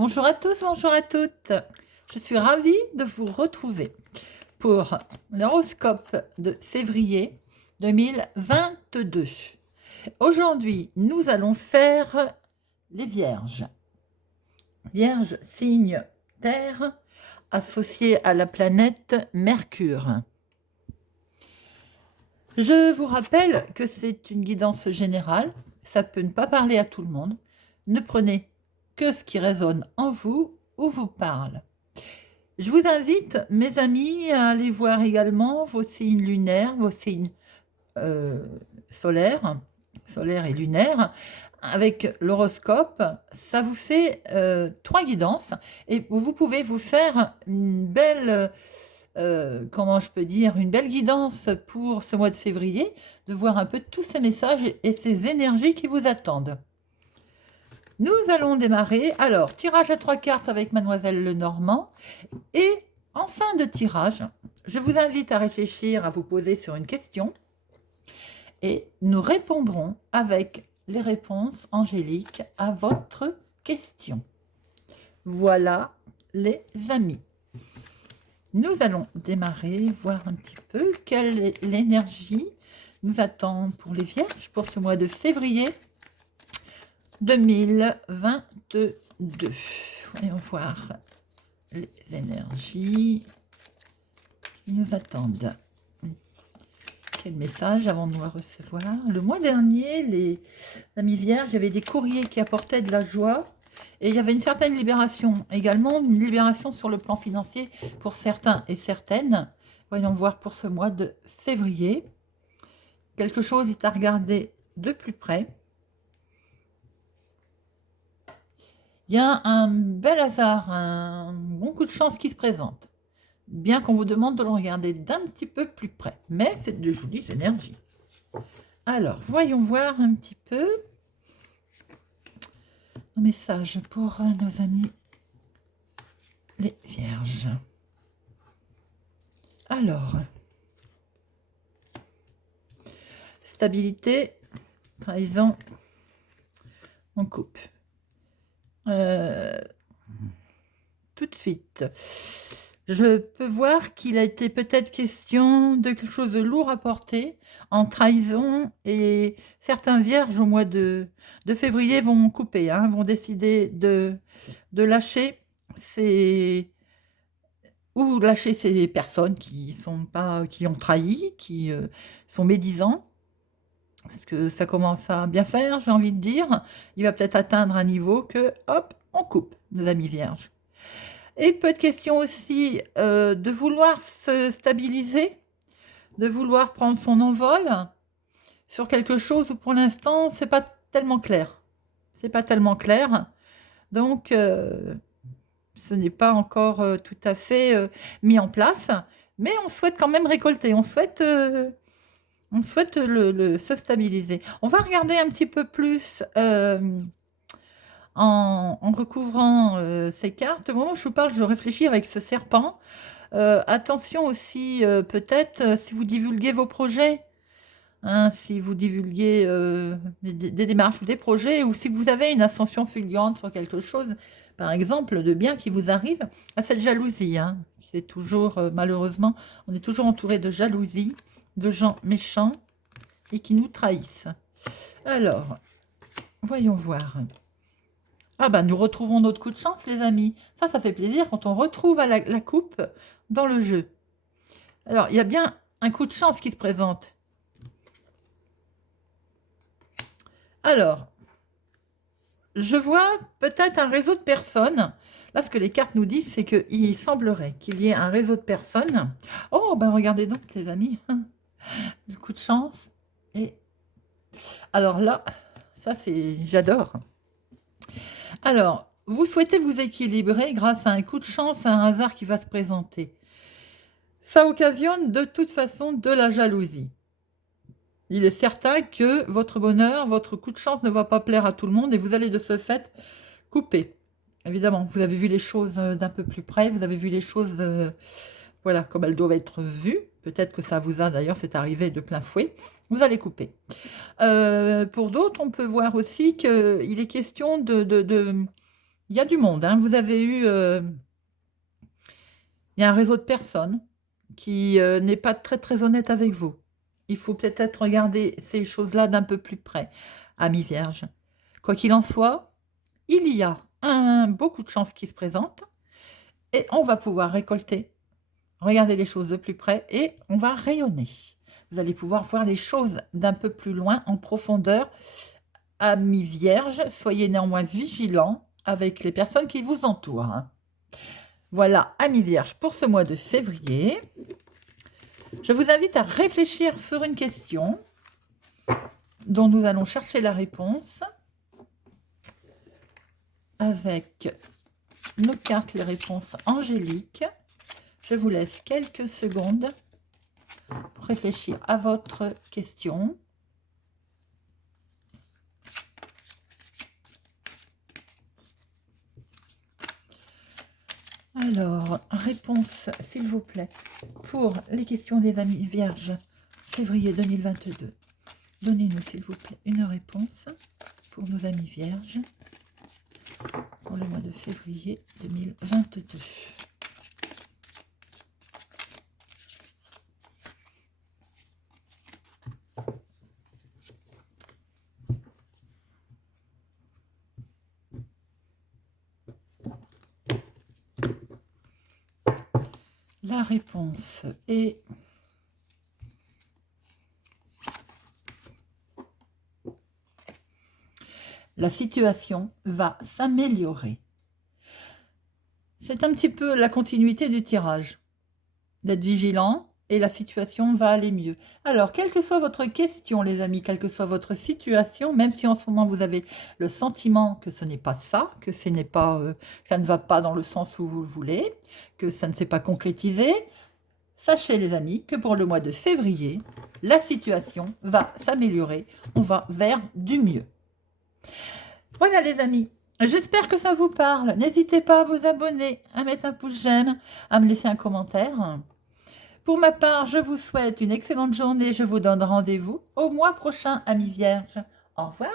Bonjour à tous, bonjour à toutes. Je suis ravie de vous retrouver pour l'horoscope de février 2022. Aujourd'hui, nous allons faire les Vierges. Vierge, signe Terre, associé à la planète Mercure. Je vous rappelle que c'est une guidance générale, ça peut ne pas parler à tout le monde. Ne prenez que ce qui résonne en vous ou vous parle. Je vous invite, mes amis, à aller voir également vos signes lunaires, vos signes solaires et lunaires, avec l'horoscope. Ça vous fait 3 guidances et vous pouvez vous faire une belle, comment je peux dire, une belle guidance pour ce mois de février, de voir un peu tous ces messages et ces énergies qui vous attendent. Nous allons démarrer. Alors, tirage à 3 cartes avec Mademoiselle Lenormand. Et en fin de tirage, je vous invite à réfléchir, à vous poser sur une question. Et nous répondrons avec les réponses angéliques à votre question. Voilà, les amis. Nous allons démarrer, voir un petit peu quelle est l'énergie nous attend pour les Vierges pour ce mois de février 2022. Voyons voir les énergies qui nous attendent. Quel message avons-nous à recevoir? Le mois dernier, les amis Vierges, il y avait des courriers qui apportaient de la joie et il y avait une certaine libération. Également, une libération sur le plan financier pour certains et certaines. Voyons voir pour ce mois de février. Quelque chose est à regarder de plus près. Il y a un bel hasard, un bon coup de chance qui se présente. Bien qu'on vous demande de le regarder d'un petit peu plus près. Mais c'est de jolies énergies. Alors, voyons voir un petit peu un message pour nos amis les Vierges. Alors, stabilité, trahison, on coupe. Tout de suite, je peux voir qu'il a été peut-être question de quelque chose de lourd à porter en trahison et certains vierges au mois de février vont couper, vont décider de lâcher lâcher ces personnes qui ont trahi, qui sont médisants. Parce que ça commence à bien faire, j'ai envie de dire. Il va peut-être atteindre un niveau que, hop, on coupe, nos amis vierges. Et peut être question aussi de vouloir se stabiliser, de vouloir prendre son envol sur quelque chose où pour l'instant, c'est pas tellement clair. C'est pas tellement clair. Donc, ce n'est pas encore tout à fait mis en place. Mais on souhaite quand même récolter. On souhaite se stabiliser. On va regarder un petit peu plus en recouvrant ces cartes. Au moment où je vous parle, je réfléchis avec ce serpent. Attention aussi, peut-être, si vous divulguez vos projets, si vous divulguez des démarches ou des projets, ou si vous avez une ascension fulgurante sur quelque chose, par exemple, de bien qui vous arrive, à cette jalousie. C'est toujours, malheureusement, on est toujours entouré de jalousie, de gens méchants et qui nous trahissent. Alors, voyons voir. Ah ben, nous retrouvons notre coup de chance, les amis. Ça fait plaisir quand on retrouve la coupe dans le jeu. Alors, il y a bien un coup de chance qui se présente. Alors, je vois peut-être un réseau de personnes. Là, ce que les cartes nous disent, c'est qu'il semblerait qu'il y ait un réseau de personnes. Oh, ben regardez donc, les amis. Le coup de chance. Et alors là, ça c'est... J'adore. Alors, vous souhaitez vous équilibrer grâce à un coup de chance, à un hasard qui va se présenter. Ça occasionne de toute façon de la jalousie. Il est certain que votre bonheur, votre coup de chance ne va pas plaire à tout le monde et vous allez de ce fait couper. Évidemment, vous avez vu les choses d'un peu plus près, vous avez vu les choses voilà, comme elles doivent être vues. Peut-être que ça vous a, d'ailleurs, c'est arrivé de plein fouet. Vous allez couper. Pour d'autres, on peut voir aussi qu'il est question il y a du monde, hein. Vous avez eu, il y a un réseau de personnes qui n'est pas très très honnête avec vous. Il faut peut-être regarder ces choses-là d'un peu plus près, amis vierges. Quoi qu'il en soit, il y a beaucoup de chances qui se présentent et on va pouvoir récolter, regarder les choses de plus près et on va rayonner. Vous allez pouvoir voir les choses d'un peu plus loin, en profondeur. Amis vierges, soyez néanmoins vigilants avec les personnes qui vous entourent, hein. Voilà, amis vierges, pour ce mois de février. Je vous invite à réfléchir sur une question dont nous allons chercher la réponse avec nos cartes, les réponses angéliques. Je vous laisse quelques secondes pour réfléchir à votre question. Alors, réponse, s'il vous plaît, pour les questions des amis vierges, février 2022. Donnez-nous, s'il vous plaît, une réponse pour nos amis vierges pour le mois de février 2022. La réponse est la situation va s'améliorer. C'est un petit peu la continuité du tirage. D'être vigilant et la situation va aller mieux. Alors, quelle que soit votre question, les amis, quelle que soit votre situation, même si en ce moment vous avez le sentiment que ce n'est pas ça, que ce n'est pas, ça ne va pas dans le sens où vous le voulez, que ça ne s'est pas concrétisé, sachez, les amis, que pour le mois de février, la situation va s'améliorer. On va vers du mieux. Voilà, les amis. J'espère que ça vous parle. N'hésitez pas à vous abonner, à mettre un pouce j'aime, à me laisser un commentaire. Pour ma part, je vous souhaite une excellente journée. Je vous donne rendez-vous au mois prochain, amis vierges. Au revoir.